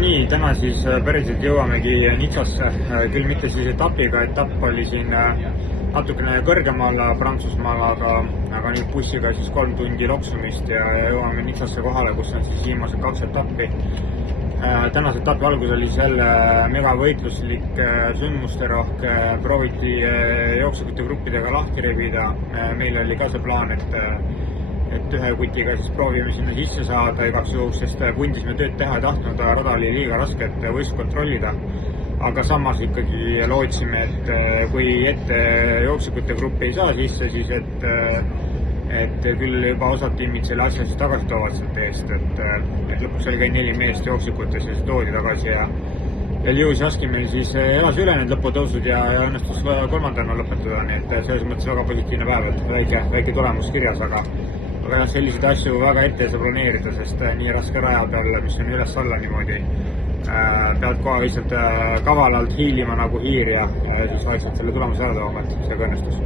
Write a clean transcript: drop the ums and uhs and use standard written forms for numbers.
nii, täna siis päriselt jõuamegi Nicosse, küll mitte siis etapiga, etapp oli siin natukene kõrgemal Prantsusmaal, aga nüüd bussiga siis 3 tundi loksumist ja jõuame Nicosse kohale, kus on siis viimased 2 etappi. Tänase etapi algus oli jälle megavõitluslik, sündmusterohke, prooviti jooksukute gruppidega lahti rebida. Meil oli ka see plaan, et ühe kutiga siis proovime sinna sisse saada igaks juhuks, sest pundis me tööd teha ei tahtnud, rada oli liiga raske, et võistlust kontrollida. Aga samas ikkagi lootsime, et kui ette jooksukute gruppi ei saa sisse, siis et küll juba osad tiimid selle asja siis tagasi toovad sealt eest, et lõpuks oli ka 4 meest jooksukutes ja siis toodi tagasi ja Lewis Jaski meil siis elas üle need lõputõusud ja õnnestus 3. lõpetada, nii et selles mõttes väga positiivne päev, et väike tulemus kirjas, aga selliseid asju väga ette ei saa planeerida, sest nii raske raja peal, mis on üles-alla niimoodi, pead kohe lihtsalt kavalalt hiilima nagu hiir ja siis vaikselt selle tulemuse ära tooma, et see ka õnnestus.